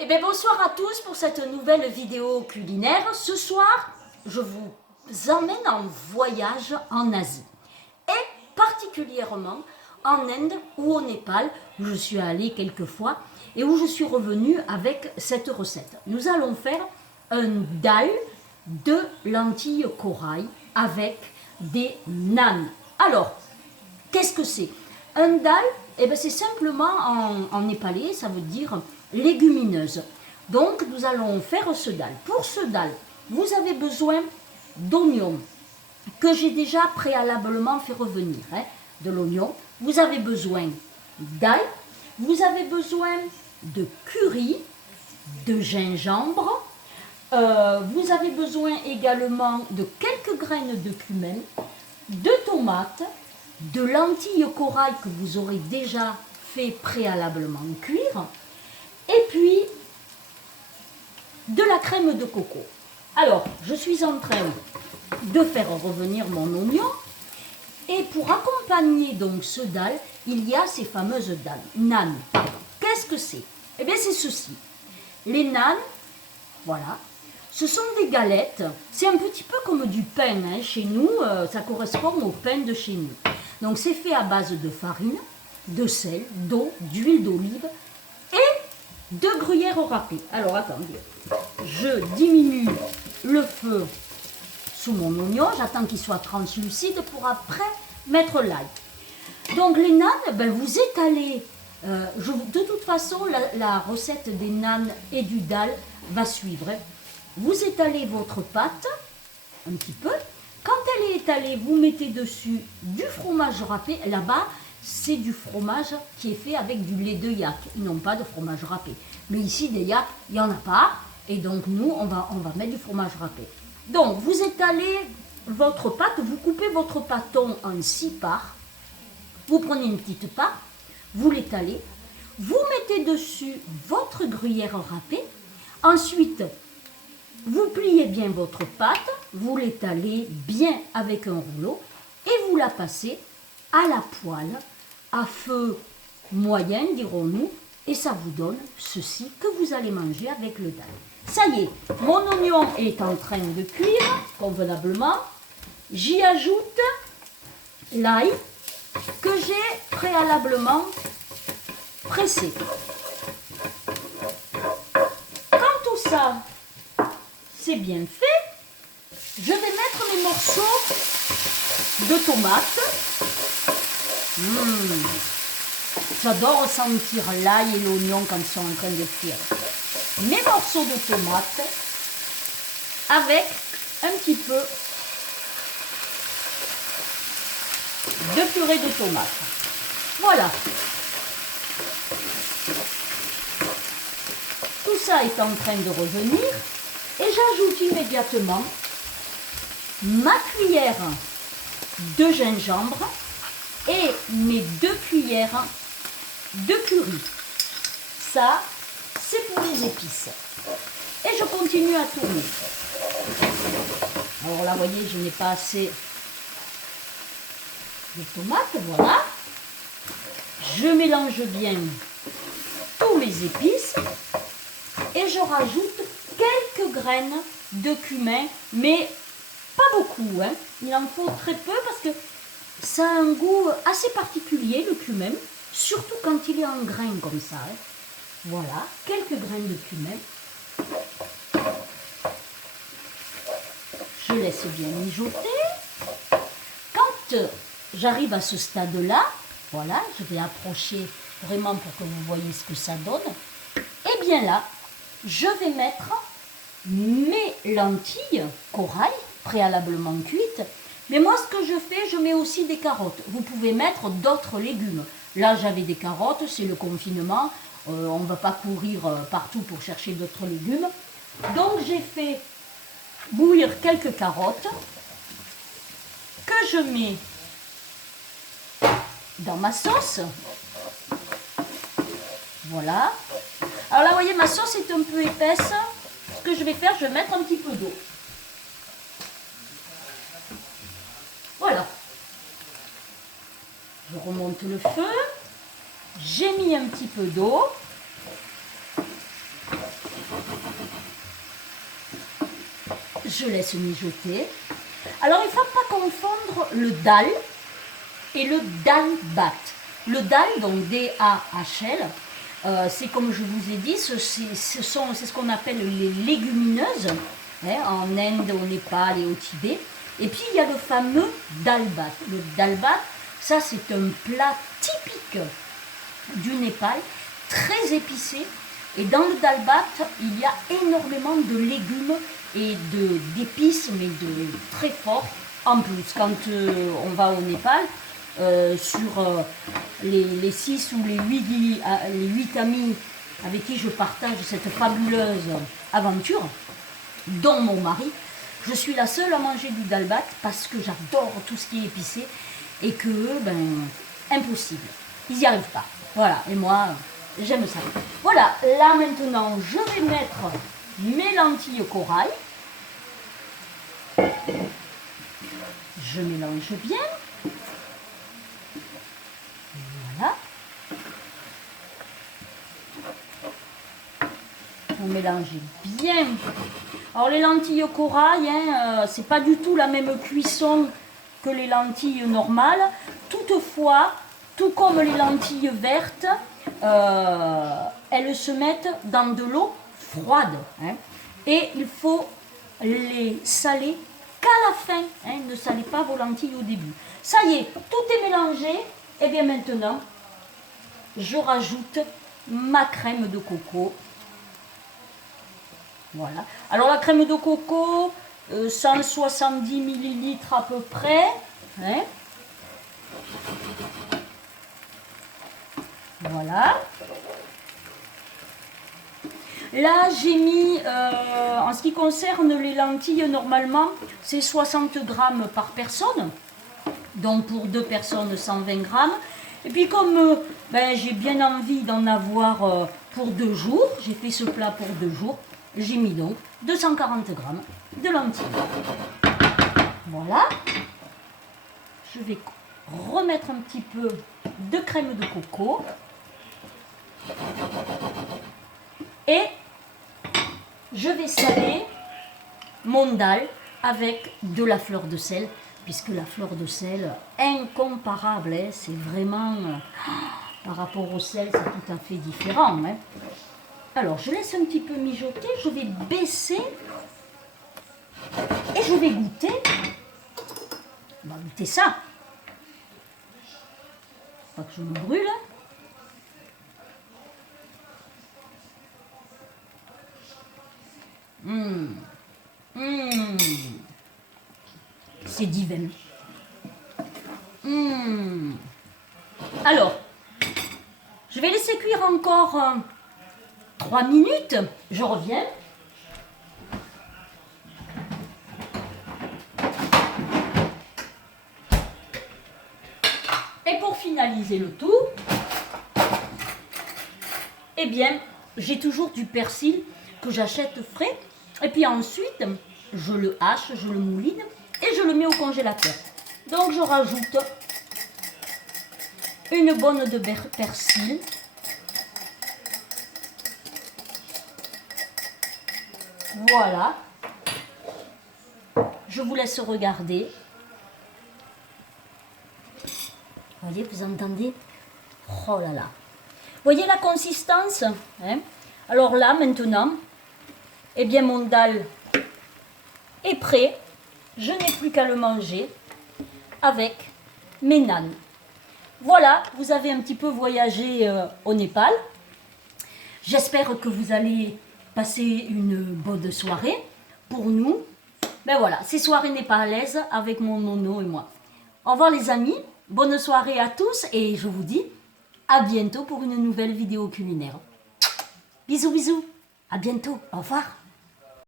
Eh bien, bonsoir à tous pour cette nouvelle vidéo culinaire. Ce soir, je vous emmène en voyage en Asie et particulièrement en Inde ou au Népal où je suis allée quelques fois et où je suis revenue avec cette recette. Nous allons faire un dal de lentilles corail avec des nanes. Alors, qu'est-ce que c'est? Un dal, eh ben c'est simplement en népalais, ça veut dire légumineuse. Donc nous allons faire ce dal. Pour ce dal, vous avez besoin d'oignons que j'ai déjà préalablement fait revenir, de l'oignon. Vous avez besoin d'ail, vous avez besoin de curry, de gingembre, vous avez besoin également de quelques graines de cumin, de tomates, de lentilles corail que vous aurez déjà fait préalablement cuire, et puis de la crème de coco. Alors, je suis en train de faire revenir mon oignon, et pour accompagner donc ce dal, il y a ces fameuses nanes. Qu'est-ce que c'est? Eh bien, c'est ceci. Les nanes, voilà, ce sont des galettes. C'est un petit peu comme du pain, chez nous, ça correspond au pain de chez nous. Donc c'est fait à base de farine, de sel, d'eau, d'huile d'olive et de gruyère râpée. Alors attendez, je diminue le feu sous mon oignon, j'attends qu'il soit translucide pour après mettre l'ail. Donc les nanes, ben, vous étalez, de toute façon la recette des nanes et du dal va suivre. Vous étalez votre pâte un petit peu. Quand elle est étalée, vous mettez dessus du fromage râpé. Là-bas, c'est du fromage qui est fait avec du lait de yak. Ils n'ont pas de fromage râpé. Mais ici, des yaks, il n'y en a pas. Et donc, nous, on va mettre du fromage râpé. Donc, vous étalez votre pâte. Vous coupez votre pâton en 6 parts. Vous prenez une petite part. Vous l'étalez. Vous mettez dessus votre gruyère râpée. Ensuite, vous pliez bien votre pâte, vous l'étalez bien avec un rouleau et vous la passez à la poêle, à feu moyen, dirons-nous, et ça vous donne ceci que vous allez manger avec le dal. Ça y est, mon oignon est en train de cuire convenablement. J'y ajoute l'ail que j'ai préalablement pressé. Quand tout ça c'est bien fait, je vais mettre mes morceaux de tomates. J'adore sentir l'ail et l'oignon quand ils sont en train de cuire. Mes morceaux de tomates avec un petit peu de purée de tomates. Voilà. Tout ça est en train de revenir. Et j'ajoute immédiatement ma cuillère de gingembre et mes 2 cuillères de curry. Ça, c'est pour les épices. Et je continue à tourner. Alors là, vous voyez, je n'ai pas assez de tomates, voilà. Je mélange bien tous mes épices et je rajoute quelques graines de cumin, mais pas beaucoup. Il en faut très peu parce que ça a un goût assez particulier, le cumin, surtout quand il est en grains comme ça. Voilà, quelques graines de cumin. Je laisse bien mijoter. Quand j'arrive à ce stade-là, voilà, je vais approcher vraiment pour que vous voyez ce que ça donne. Et bien là, je vais mettre mes lentilles corail préalablement cuites. Mais moi, ce que je fais, je mets aussi des carottes. Vous pouvez mettre d'autres légumes. Là, j'avais des carottes, c'est le confinement. On ne va pas courir partout pour chercher d'autres légumes. Donc, j'ai fait bouillir quelques carottes que je mets dans ma sauce. Voilà. Alors là, vous voyez, ma sauce est un peu épaisse. Ce que je vais faire, je vais mettre un petit peu d'eau. Voilà. Je remonte le feu. J'ai mis un petit peu d'eau. Je laisse mijoter. Alors, il ne faut pas confondre le dal et le dalbat. Le dal, donc D-A-H-L, c'est comme je vous ai dit, c'est ce qu'on appelle les légumineuses, hein, en Inde, au Népal et au Tibet. Et puis, il y a le fameux dalbat. Le dalbat, ça, c'est un plat typique du Népal, très épicé. Et dans le dalbat, il y a énormément de légumes et d'épices, mais de très fort. En plus, quand on va au Népal, sur les 6 ou les 8 amis avec qui je partage cette fabuleuse aventure, dont mon mari, je suis la seule à manger du dalbat parce que j'adore tout ce qui est épicé et que eux, impossible. Ils n'y arrivent pas. Voilà, et moi, j'aime ça. Voilà, là maintenant, je vais mettre mes lentilles corail. Je mélange bien. Voilà. Vous mélangez bien. Alors les lentilles corail, hein, c'est pas du tout la même cuisson que les lentilles normales. Toutefois, tout comme les lentilles vertes, elles se mettent dans de l'eau froide. Hein, et il faut les saler qu'à la fin. Hein, ne salez pas vos lentilles au début. Ça y est, tout est mélangé. Et bien maintenant, je rajoute ma crème de coco. Voilà. Alors la crème de coco, 170 ml à peu près. Hein. Voilà. Là, j'ai mis, en ce qui concerne les lentilles, normalement, c'est 60 grammes par personne. Donc pour 2 personnes, 120 grammes. Et puis comme j'ai bien envie d'en avoir pour 2 jours, j'ai fait ce plat pour 2 jours, j'ai mis donc 240 grammes de lentilles. Voilà. Je vais remettre un petit peu de crème de coco. Et je vais saler mon dal avec de la fleur de sel, puisque la fleur de sel, incomparable, hein, c'est vraiment, par rapport au sel, c'est tout à fait différent. Hein. Alors, je laisse un petit peu mijoter, je vais baisser et je vais goûter. On va goûter ça. Pas que je me brûle. C'est divin. Alors, je vais laisser cuire encore 3 minutes. Je reviens. Et pour finaliser le tout, eh bien, j'ai toujours du persil que j'achète frais. Et puis ensuite, je le hache, je le mouline et je le mets au congélateur. Donc je rajoute une bonne de persil. Voilà. Je vous laisse regarder. Vous voyez, vous entendez? Oh là là. Vous voyez la consistance, hein? Alors là, maintenant, eh bien mon dal est prêt. Je n'ai plus qu'à le manger avec mes nanes. Voilà, vous avez un petit peu voyagé au Népal. J'espère que vous allez passer une bonne soirée. Pour nous, ben voilà, ces soirées népalaises avec mon nono et moi. Au revoir les amis, bonne soirée à tous et je vous dis à bientôt pour une nouvelle vidéo culinaire. Bisous, bisous, à bientôt, au revoir.